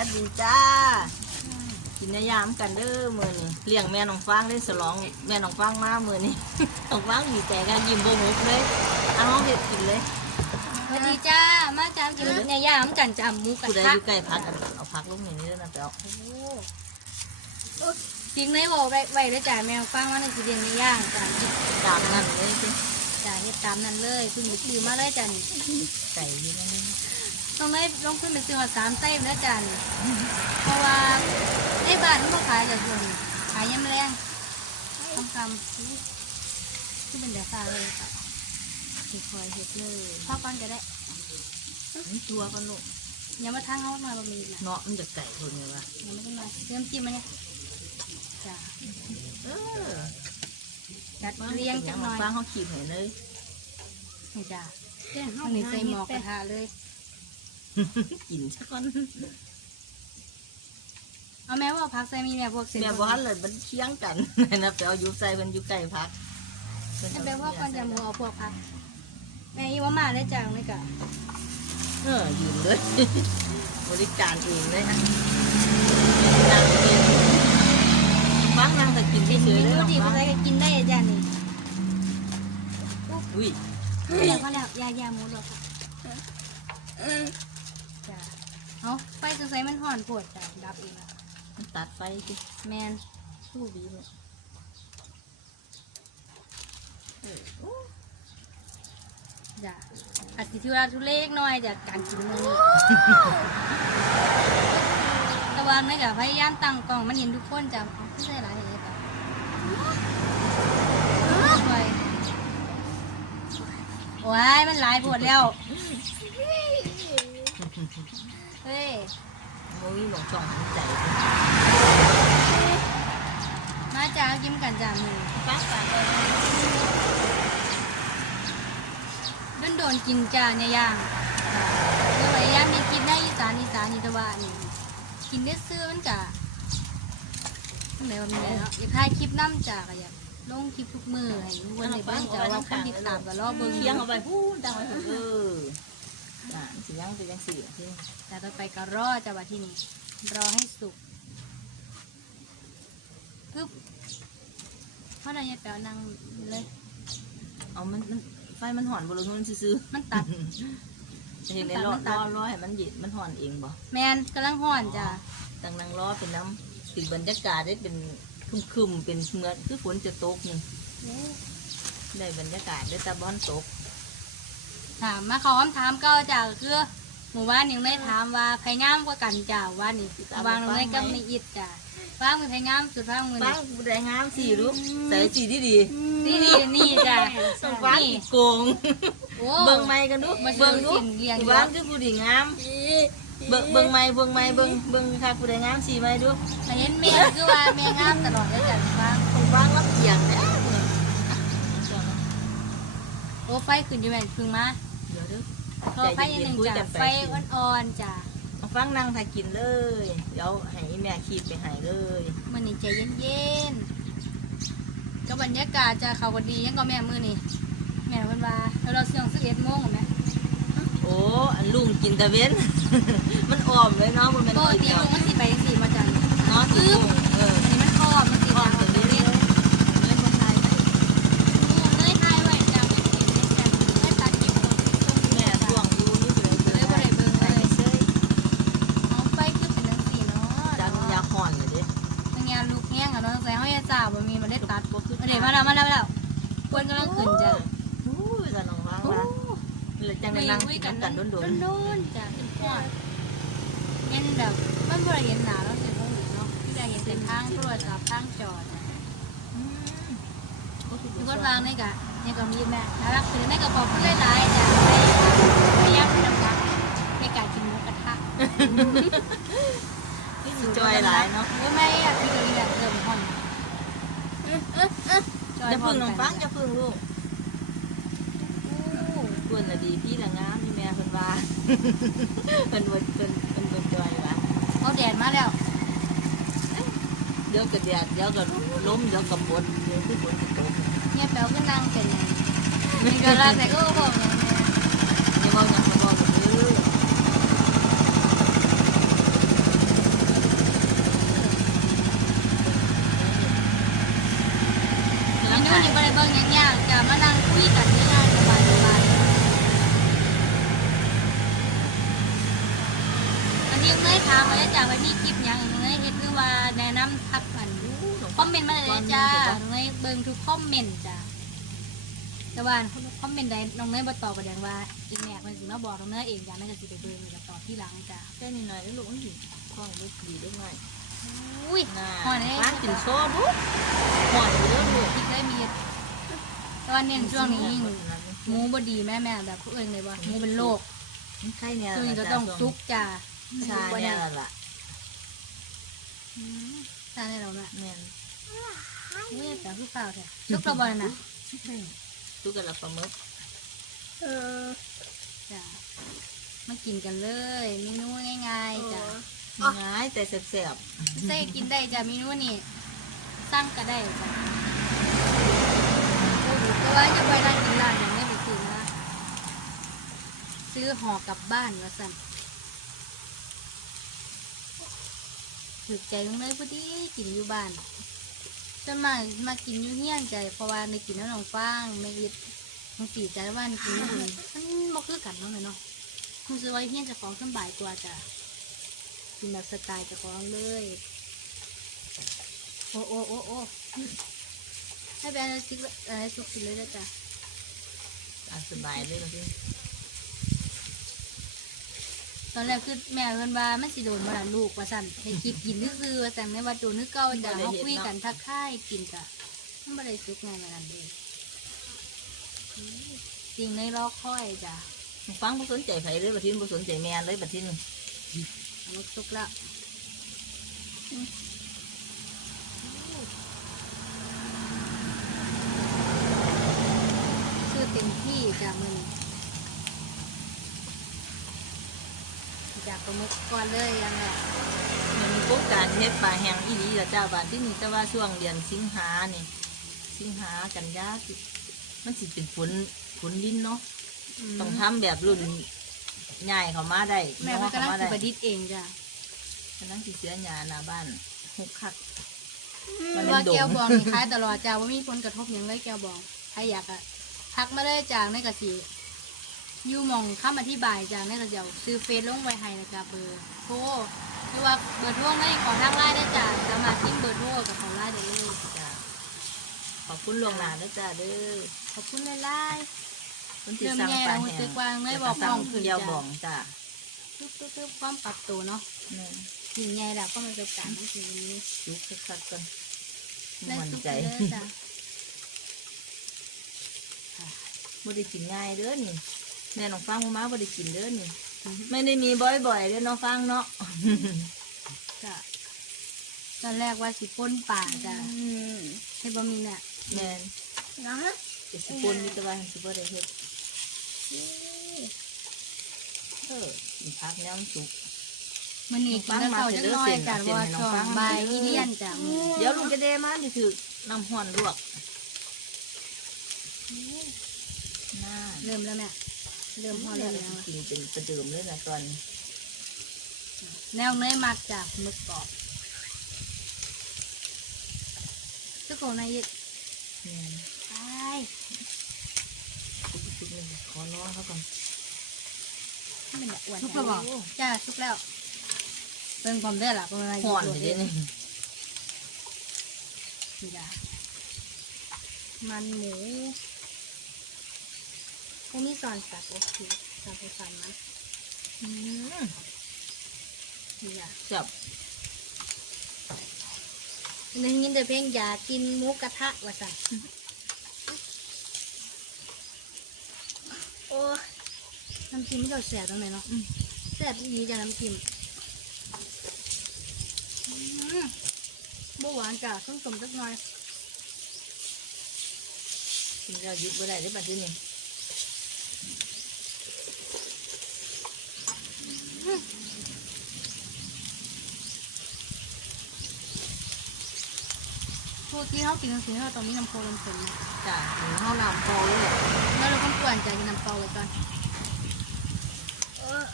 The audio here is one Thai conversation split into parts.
วัสดีจ้า กินในยามกันเด้อมื้อนี้เลี้ยงแม่น้องฟางได้สลองแม่น้องฟางมามื้อนี้น้องฟางมีแต่กันยิ้มบ่หุบเลยเอาเฮาเฮ็ดกินเลยสวัสดีจ้า มาจ้ากินในย่ามกันจ้าหมูกระผู้ใดทะอยู่ใกล้พักกันเอาพักลงอย่างนี้เด้อนะไปเอาจริงเลยบอกไว้ไว้เลยจ้าแมวฟังว่านั่นคือเรียงในย่างจ้าตามนั่นเลยสิจ้าเฮ็ดตามนั้นเลยเพิ่งไปซื้อมาเลยจ้านี่ไก่อยู่นั่นนี่ ต้องได้ลงขึ้นไปซื้อมาสามเต้มแล้วจ้านี่เพราะว่าในบ้านมันบ่ขายเลยส่วนขายยามแรงคำคำที่เป็นเดือดซาเลยค่ะคอยเฮ็ดเลยพ่อก่อนก็ได้นี่ตัวกันลูกอย่ามาทางเขามาบะหมี่นะเนาะมันจะไก่คนนี้ว่ะอย่ามาทางมาเตรียมจิ้มมาเนี่ยจ้าเออจัดเรียงจังหน่อยฟางเฮาขีดให้เลยนี่จ้าอันนี้ใส่หมอกกระทะเลย กินซะก่อนเอาแม่ว่าพักใส่มีแม่พวกเส้นแม่บ่ทันเลยมันเคียงกันนะไปเอาอยู่ใส่เพิ่นอยู่ใกล้พักเพิ่นแม่เอาแปลว่าก่อนจะมือเอาพวกพักแม่อีว่ามาได้จังเลยกะเออยืนเลยบริการเองเลยนะนั่งเองฟังนั่งแต่กินเป็นเฉเมยๆเลยนูน้องที่ฟัเพื่งอนกินได้จ้ะนี่อุ้ยแล้วก็แล้วยายาหมูหรอกค่ะจ้ะ เอาไฟสงสัยมันห่อนปวดจ้ะดับเองละมันตัดไฟสิแมนสู้บีเลยเออโอ้จ้ะอาจสิทุราทุเลเล็กน้อยจากการกินมื้อนี้แต่ว่าในกับพยายามตั้งกล้องมันเห็นทุกคนจ้ะเอาไม่ใช่หลายเลยจ้ะช่วยโอ้ยมันหลายปวดแล้ว เฮ้ยโมยหลงจ่องหันใจมาจ้ากินกันจ้าหมูฟังฟังเลยโดนโดนกินจ้าเนี่ยย่างเมื่อไหร่ย่างมีกินได้อีสานอีสานนี่แต่ว่านี่กินได้ซื้อมันกะไหนว่ามีอะไรเนาะอยากถ่ายคลิปน้ำจ้าก็อยากลงคลิปทุกมือให้ทุกคนได้เบิ่งจ้าว่าคนติดตามก็รอบเบิ่งเคียงเอาไปพูดดังไปเออ อ่าสิยังเป็นยังสี่ที่แต่ต่อไปก็รอจ้าว่าที่นี่รอให้สุกปึ๊บเพราะนายแปลนั่งเลย เอามันมันไฟมันห่อนบนรถมันซื้อมันตัดๆเห็นในรอรอรอให้มันเย็นมันห่อนเองบ่แมนกำลังห่อนจ้าตั้งนางล้อเป็นน้ำเป็นบรรยากาศได้เป็นคึมๆเป็นเหมือนคือฝนจะตกนี่ได้บรรยากาศได้ตะบอนตก ถามมาเขาคำถามเก็จ้าก็คือหมู่บ้านนี่ไม่ถามว่าใครงามกว่ากันจ้าว่านี่วางลงในกับในอิดจ้าว่างมือใครงามสุดว่างมือฟันี่งผู้ใดงามสี่รู้ใส่สีที่ดีนี่นี่นี่จ้าต้องฟังนี่อีกโกงโอ้เบิ่งไม้กันดูมาเบิ่งดูสิ่งเลี้ยงฟังคือผู้ดีงามเบิ่งเบิ่งไม้เบิ่งไม้เบิ่งเบิ่งค่ะผู้ใดงามสี่ไม้ดูแต่เห็นแม่คือว่าแม่งามตลอดเลยจ้าฟังต้องฟังรับเกียรตินะโอ้ไฟขึ้นอยู่แม่นพึ่งมา เดี๋ยวเด้อพอไฟอันหนึ่งจ้าไฟอ่อนๆจ้าเอาฟังนั่งถ่ายกินเลย เดี๋ยวให้แม่ขีดไปให้เลยมันนี่ใจเย็นๆก็บรรยากาศจะเขาก็ดียังก็แม่มือนี่แม่เพิ่นว่าแล้วเราเสี่ยงสิบเอ็ดโมงเห็นไหมโอ้อันลุงกินตะเว้นมันอ้อมเลยเนาะมันเป็นปกติลุงมันสิไปสี่มาจันเนาะสิลุงเออ แบบมันบ่ได้เห็นหน้าแล้วสิบ่รู้เนาะที่ได้เห็นแต่ทางโทรศัพท์ทางจอจ้ะๆทุกคนวางในกะในกล่องยิ้มแม่น่ารักคือในกระเป๋าเพื่อนหลายๆจ้ะพยายามนำรักในการกินหมูกระทะจอยหลายเนาะว่าไม่อยากกินเลยอยากเติมห่อนจอยจะพึ่งน้องฟังจะพึ่งลูกเพื่นน่ะดีพี่ละงามมีแม่เพิ่นว่า เพิ่นบ่เพิ่นเเอาแดดมาแล้ว เดี๋ยวก็แดดเดี๋ยวก็ล้มเดี๋ยวก็ฝนเดี๋ยวก็ฝนจะตกเนี่ยแปลก็นั่งเป็นไงมีกระลาแต่ก็บอกอย่างนี้ยังบอกยังบอกอยู่ยังอยู่ในเบื้องยังยากจะมานั่งคุยกันนี่ บิ่งทุกคอมเมนต์จ้ะแต่ว่าคอมเมนต์ใดน้องเนยบ่ตอบก็แสดงว่าอีแม่เพิ่นสิมาบอกน้องเนยเองอย่างนั้นก็สิไปเบิ่งแล้วตอบที่หลังจ้ะแค่นี้หน่อยแล้วลูกมันสิคล้องลูกดีได้หน่อยอุ้ยน่าห่อนเลยฟ้ากินโซ่ดูห่อนอยู่เด้อลูกคิดได้มีตอนเน้นช่วงนี้ยิ่งหมูบ่ดีแม่แม่แบบผู้อื่นเลยว่าหมูเป็นโรคใช่เนี่ยช่วงนี้ก็ต้องซุกจ้าใช่เนี่ยล่ะอืมใช่เราเนี่ ยแม่อแต่ผู้เปล่าแท้ซุกเราบ่นะซุกกันละปลาหมึกเออจ้ามากินกันเลยเมนูง่ายๆจ้ะง่ายแต่แซ่บใส่กินได้จ้ะเมนูนี่สั่งก็ได้จ้ะแต่ว่าจะไปร้านกินร้านอย่างนี้ไปซื้อนะซื้อห่อกลับบ้านว่าสั่นถูกใจตรงเลยพอดีกินอยู่บ้าน จะมามากินอยู่เฮียนใจเพราะว่าในกินน้ำหนองฟางในยิดบางสีใจว่านกินอยู่นี่มันบ่คือกันเนาะแม่เนาะคุณซื้อไว้เฮี้ยนจะของขึ้นบ่ายกว่าจ้ะกินแบบสไตล์จะของเลยโอ้โอ้โอ้โอ้ให้แบรนด์ซิกเอ่อซุกกินเลยเด้จ้ะตามสบายเลยมาที่ อนแรกคือแม่เพิ่นว่ามันสิโดนบ่ล่ะลูกว่าซั่นให้คลิปกินซื่อๆว่าซั่นไม่ว่าโดนนึกเก่าจ้ะเฮาคุยกันทักทายกินจ้ะมันบ่ได้สุกง่ายแบบนั้นเด้จริงในรอคอยจ้ะฟังบ่สนใจไผเลยบัดทีบ่สนใจแม่เลยบัดทีเอามันสุกแล้วคือเต็มที่จ้ะมื้อนี้ จากประมุกก่อนเลยอยังแรกมันมีโครงการเฮ็ดปลาแห้งอีหลีล่ะจ้าบ้านที่นี่แต่ว่าช่วงเดือนสิงหานี่สิงหากันยาสิมันสิเป็นฝนฝนลิ้นเนาะต้องทำแบบรุ่นใหญ่เขามาได้แม่น้มัอนงกำเขาลังมาสิได้ประดิษฐ์เองจ้ะกำลังสิเสียหญ้าหน้าบ้านหุกคัก มันเป็นว่าดง แก้วบองนี่ขายตลอดจ้าว่ามีผลกระทบอย่างไรแก้วบองใครอยากอะทักมาเลยจ้าในกระสีอ ยู่หมองคำอธิบายจ้าในกระเจียวซื้อเฟซลงไว้ให้นะจ้าเบอร์โทรหรือว่าเบอร์โทรไม่ขอทางไลน์ได้จ้าสามารถทิ้งเบอร์โทรกับของไลน์ได้เลยจ้าขอบคุณล่วงหน้าด้วยจ้าเด้อขอบคุณไลน์คนที่เริ่มสั่งแย่ปลาแล้วแห้รู้สึงกว่าไม่บอกสั่มองขึ้นเดียวจ้าบองจ้าตึ๊บตึ๊บตึ๊บความปรับตัวเนาะแม่นสิ่งใหญ่แล้วก็มันเป็นการทั้งสิ่งนี้ยุกคักๆกันได้มั่นสุกใจเลยจ้าบ่ได้กินง่ายเด้อนี่ แม่น้องฟังบ่มาบ่ได้กินเด้อนี่ไม่ได้มีบ่อยๆเด้อน้องฟังเนาะจ้าตอนแรกว่าสิป้นป่าจ้าให้บ่มีเนี่ยแม่นนะจะสิปนมีแต่ว่าสิบ่ได้เฮ็ดเออกินพักแล้วมันสุกมันนี่กินแล้วเขาจะน้อยจ้ะเพราะว่าช่วงบ่ายอีเลียนจ้ะเดี๋ยวลุงจะเดมาสิถือน้ำห้อนลวกน่าเริ่มแล้วแม่ เริ่มพอเริ่เริ่มมแล้วกินเป็นประเดิมเลยนะตอนแนวเนยมักจ้ะหมึกกรอบทุกคนนายยึดแม่นไปทุกๆนึงขอน้องเขาก่อนให้มันแบบอ้วนจ้าทุกแล้วเป็นความได้ล่ะประมาณห้อนไปเด้นี่นี่จ้ะมันหมู พวกนี้สอนสัตว์โอเคสอนไปสอนมันอืมนี่จ้ะจับในยินแต่เพลงอยากกินหมูกระทะว่าสั่นโอ้ยน้ำจิ้มที่เราแสบตรงไหนเนาะอืมแสบดีจ้ะน้ำจิ้มอืมบ่หวานจ้ะต้องสมสักหน่อยกินแล้วหยุดบ่ได้ได้อบัดนี้ ปกติเขากินกันสิเราต้องมีน้ำโคลน้ำผงนะจ้ะหนูเฮาน้ำพอเลยแล้วเราต้องกวนใจกินน้ำเปล่าไว้ก่อนเออ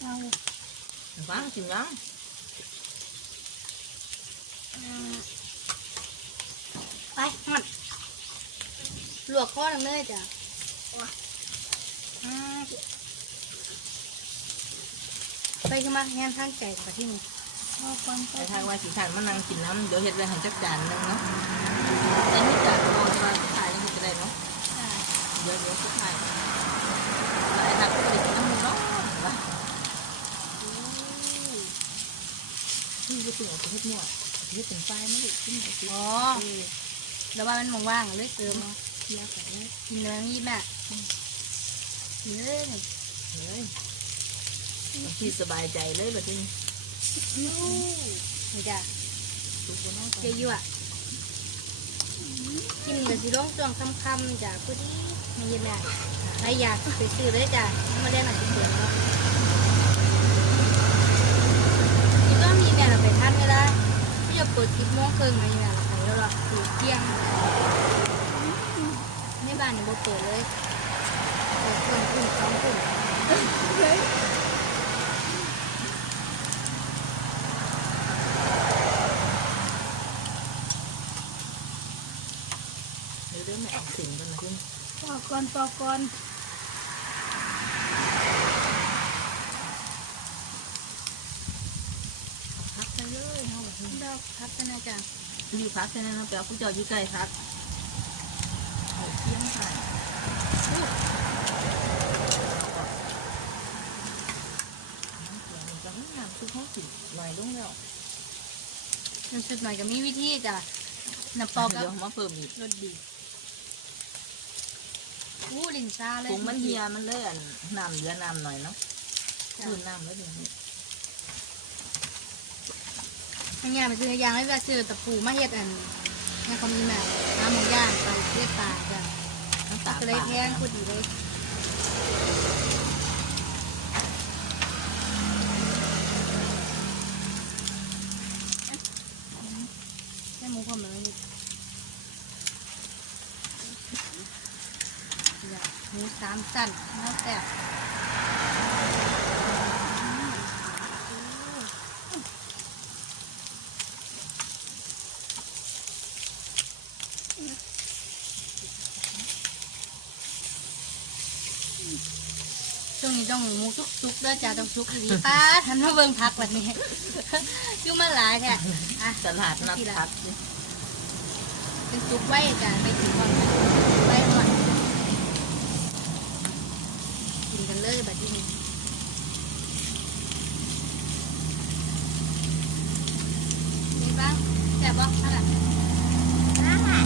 เอาฟังกินยังอืมไปหมดลวกข้อนังเลยจ้ะอ่าไปขึ้นมาแฮนทางไก่กับที่นี่เอาก่อนไป แต่ทางว่าสิทานมานั่งกินน้ำเดี๋ยวเฮ็ดไว้ให้จักจานหนึงเนาะแต่นี่จานพอมาขายยังจะได้เนาะอ่าเดี๋ยวเดี๋ยวสุดท้ายแล้วไอ้ทักก็ไปกินน้ำมูเนาะว่าที่ก็ถึงเอาไปเฮ็ดเนี่ยเฮ็ดเป็นไฟไม่ได้กินไปสิอ๋อแล้วว่ามันว่างๆเลยเติมเที่ยวกันเลยกินเนื้อนี่แม่กินเลยเฮ้ยที่สบายใจเลยแบบนี้ นี่จ้ะเยอะอยู่อะกินกับสิร้องจวงคำๆจ้ะพูดดีไม่เย็นแม่ใครอยากไปซื้อเลยจ้ะมาเล่นหนังเสียงเนาะคิดว่ามีแม่เราไปทันไม่ได้ไม่จะเปิดคลิปโม้งครึ่งมาแม่เราไปแล้วหรอกคือเที่ยงในบ้านเนี่ยบ่เปิดเลยเปิดเครื่องขึ้นสองขึ้น เดี๋ยวเดี๋ยวแม่ออกสิ่งกันนะคุณ ปอ กก่อนปอกก่อนพักไปเลยเฮาแบบนี้ดอกพับกันนะจ๊ะอยู่พักแค่นั้นนะแปลว่าผู้เจ้าอยู่ใกล้พักเอาเที่ยงค่ะน้ำเกลือมันจะไม่งามคือเขาสิหน่อยลงแล้วน้ำสุดหน่อยก็มีวิธีจ้ะน้ำปอกกับเดี๋ยวมาเพิ่มอีกรสดี อู้ลินชาเลยผงมันเฮียมันเลยอันน้ำเหลือน้ำหน่อยเนาะคืนน้ำแล้วเดี๋ยวนี้มันยางไปซื้อยางให้เวลาซื้อตะปูมาเฮ็ดอันนี่เขามีแม่น้ำหมูย่างไปเรียกปลาจ้ะน้ำตาก็ลเลยปแพลางพูดดีเลยแค่หมูความเหมือนนี่ สามสั้นแล้วแต่บช่วงนี้ต้องมูซุกๆเด้อจ้าต้องซุกดีป้าทันมาเบิ่งพักแบบนี้ยุ่งมาหลายแท้อะตลาดนัดพักเป็นซุกไว้จ้าไม่ถึงก่อนไว้ก่อน เลยแบบนี้มีบ้างแซ่บบ้างอะไรน่าน่า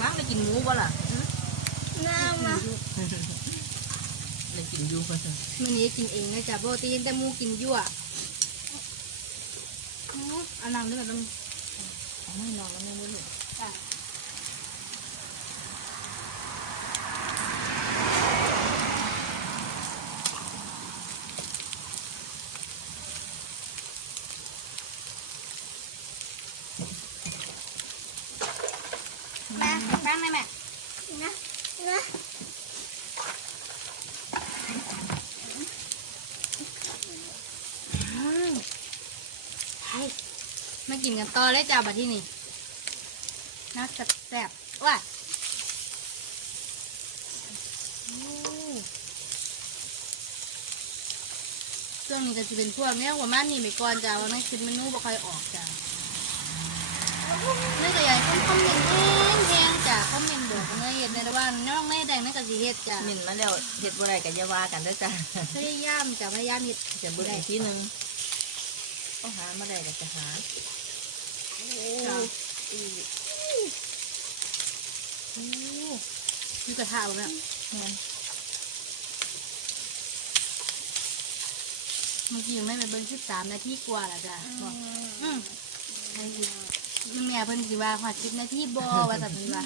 บ้างได้กิน หมูบ่ล่ะน่ามาได้กินอยู่มันนี้กินเองนะจ๊ะโบตีนแต่หมูกินยั่วอื้อเอันนั้นด้วยแบบนั้นเอาไม่นอนแล้วไม่รู้เลย จ้ะ แม่ตั้งไหมแม่นะนะมากินกันต่อเลยจ้าบัดที่นี่น่าแซ่บๆว่ะโอ้ช่วงนี้ก็จะเป็นพวกเนี้ยว่ามันนี่ไปก่อนจ้าว่านั่นคือเมนูบ่ค่อยออกจ้านี่ก็อยากให้คอมเมนต์แห้งๆจ้า คอมเมนต์บอกกันเลยเห็นในระหว่างน้องแม่แดงนั่นก็สิเฮ็ดจ้ามินมาแล้วเห็ดบ่ได้กับยาว่ากันเด้อจ้ะพยายามจ้าพยายามเฮ็ดจะเบิ่งอีกทีหนึงต้องหามาได้ก็จะหาจ้าโอ้มีกระทะบ่แม่แม่นเมื่อกี้ยังไม่มาเบิ้งสิบสามนาทีกว่าแล้วจ้ะบอกอืมให้สิแม่เพิ่นสิว่าหอดสิบนาทีบ่ว่าสันเพิ่นว่า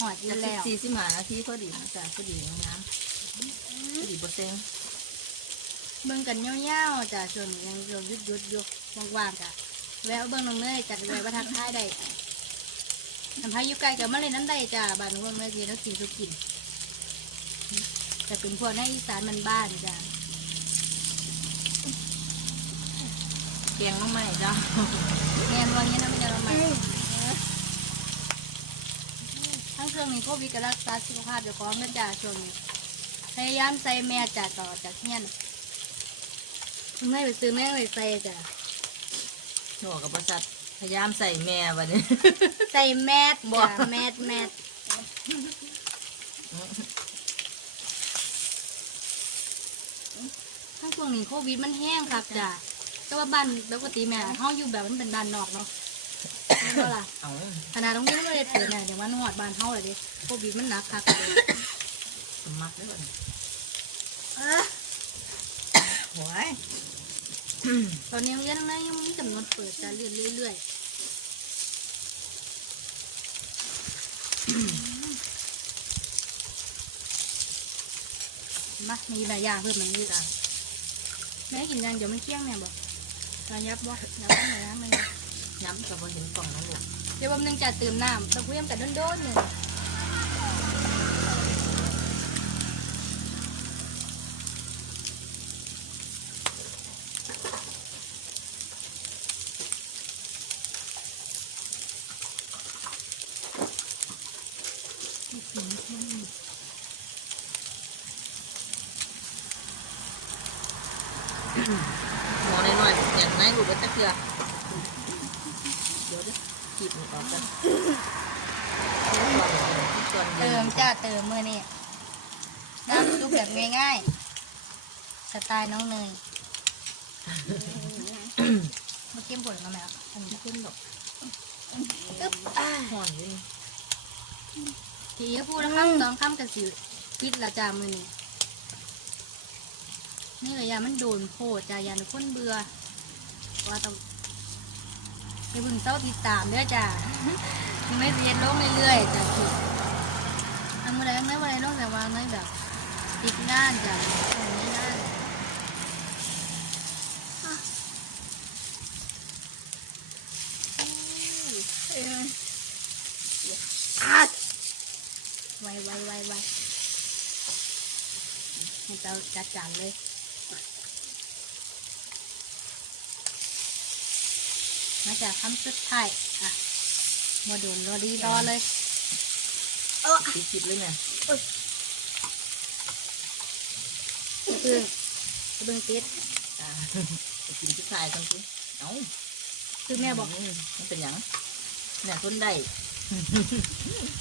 หอดอยู่จะแล้วสี่สิบห้านาทีพอดีนะจ้ะพอดีงามพอดีบ่เซ็งเบิ่งกันยาวๆจ้ะช่วงนี้ยังหยุดหยุดๆอยู่ว่างๆจ้ะแวะเบิ่งน้องเนยจัดแวะประทักทายได้ทำพายุไกลกับมาเลยนั้นได้จ้ะบ้านน้องเนยสิแล้วกินสุกินจะเป็นพวกในอีสานมันบ้านๆจ้ะแกงน้องใหม่จ้าแม่นว่างี้นะไม่ได้ละมันทั้งช่ว งนี้โควิดก็รักษาสุขภาพเจ้าของนะจ้ะช่วงนี้พยายามใส่แม่จ้ะต่อจากเฮียนไม่ไปซื้อแม่ไปใส่จ้ะหนูกับบริษัทพยายามใส่แม่วันนี้ ใส่แมสบ่จ้ะแมสแมสทั้งช่วงนี้โควิดมันแห้งครับจ้ะแต่ว่าบ้านปกติแม่ห้องอยู่แบบมันเป็นบ้านนอกเนาะ แม่นบ่ล่ะเอาขนาดตรงนี้ไม่ได้เปิดเนี่ยเดี๋ยวมันหอดบ้านเฮาเลยดิโควิดมันหนักคักเลยสมัครได้วันอะหัวยตอนนี้โรงเรียนตรงนั้นยังมีจำนวนเปิดจะเลื่อนเรื่อยๆมามีหลายอย่างเพิ่มมาอีกอะแม่กินยังเดี๋ยวมันเที่ยงเนี่ยบอกมายับบ่ยับหน่อยนะมัน ย้ำกับบนเห็นกล่องนั้นแหละเดี๋ยววันหนึงจะเติมน้ำตะเวียมแต่โดนๆหนึ่ง หมอน้อยๆอย่างนายรูปตะเกียบเดี๋ยวดิจีบมันก่อนกันส่วน เติม จ้าเติมมือนี่น้ำซุปแบบง่ายๆสไตล์น้องเนยมาเข้มผลกันไหมอะอันนี้ขึ้นดอกตึ๊บห่อนอยู่นี่ทีนี้พูดแล้วข้ามสองข้ามกันสิปิดละจ้ามือนี่นี่เลยยามันโดนโพดจ้ายาหนูคนเบื่อว่าต้องไปบึงเศร้าติดตามเด้อจ้าไม่เรียนลงเรื่อยๆจ้ะ ทำอะไรไม่อะไรนอกจากว่าไม่แบบติดงานจ้ะอย่างนี้งานอาดไวไวไวไวให้เราจัดจานเลยมาจากคำสุดท้ายอะมาดนรอดีรอเลย ติดจิบเลยเนี่ยเพิ่งเพิ่งติดอ่าไปกินที่ชายทั้งทีเอ้าคือแม่บอกมันเป็นหยังเนี่ยคนได้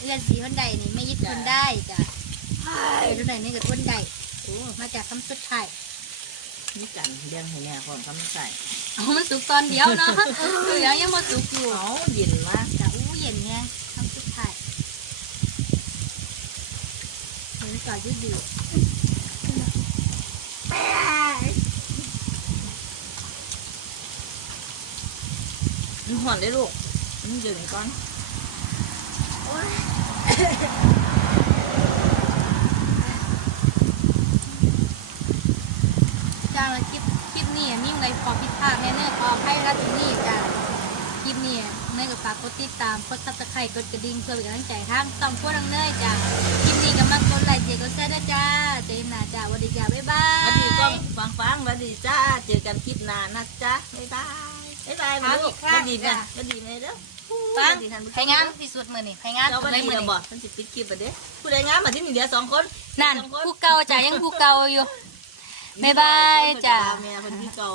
เรียนสีคนใดนี่ไม่ยึดคนได้จ้ะเรียนคนใดนี่กับคนใดโอ้มาจากคำสุดท้ายมีกันเลี้ยงให้แม่พร้อมคำใส่เอามันสุกตอนเดียวเนาะเหลือยังมาสุกอยู่เอาเย็นมาก จ้ะอู้เย็นแฮงคำสุดท้าย เดี๋ยวก่อนยืดดีมันหอนได้ลูกมันเย็นก่อนจ้าแล้วคลิปคลิปนี้มีอะไรพอผิดพลาดแน่เนื้อขอให้รัตนี่จ้ะคลิปนี้ เนยกับฝากกดติดตามกดซับสไครต์กดกระดิ่งเพื่อเป็นกำลังใจทางต้องพวกนังเนยจ้ะคลิปนี้ก็มากดไลค์เจกดแชร์ด้วยจ้าเจอกันหน้าจ้าสวัสดีจ้าบ๊ายบาสวัสดียกล้องฟังฟังสวัสดีจ้าเจอกันคลิปหน้านะจ๊ะบ๊ายบายบ๊ายบายมาลูกสวัสดีนะสวัสดีนะเด้อฟังสวัสดีท่านผู้ชมใครงามที่สุดมือนี่ใครงามเจ้าสุวัดนเลยนี้มือเรานี่บอกท่านสิปิดคลิปไปเด้อผู้ใดงามมาที่นี่เดียวสองคนนั่นสองคนผู้เก่าจ้ะยังผู้เก่าอยู่บ๊ายบายจ้ะแม่คนที่เก่า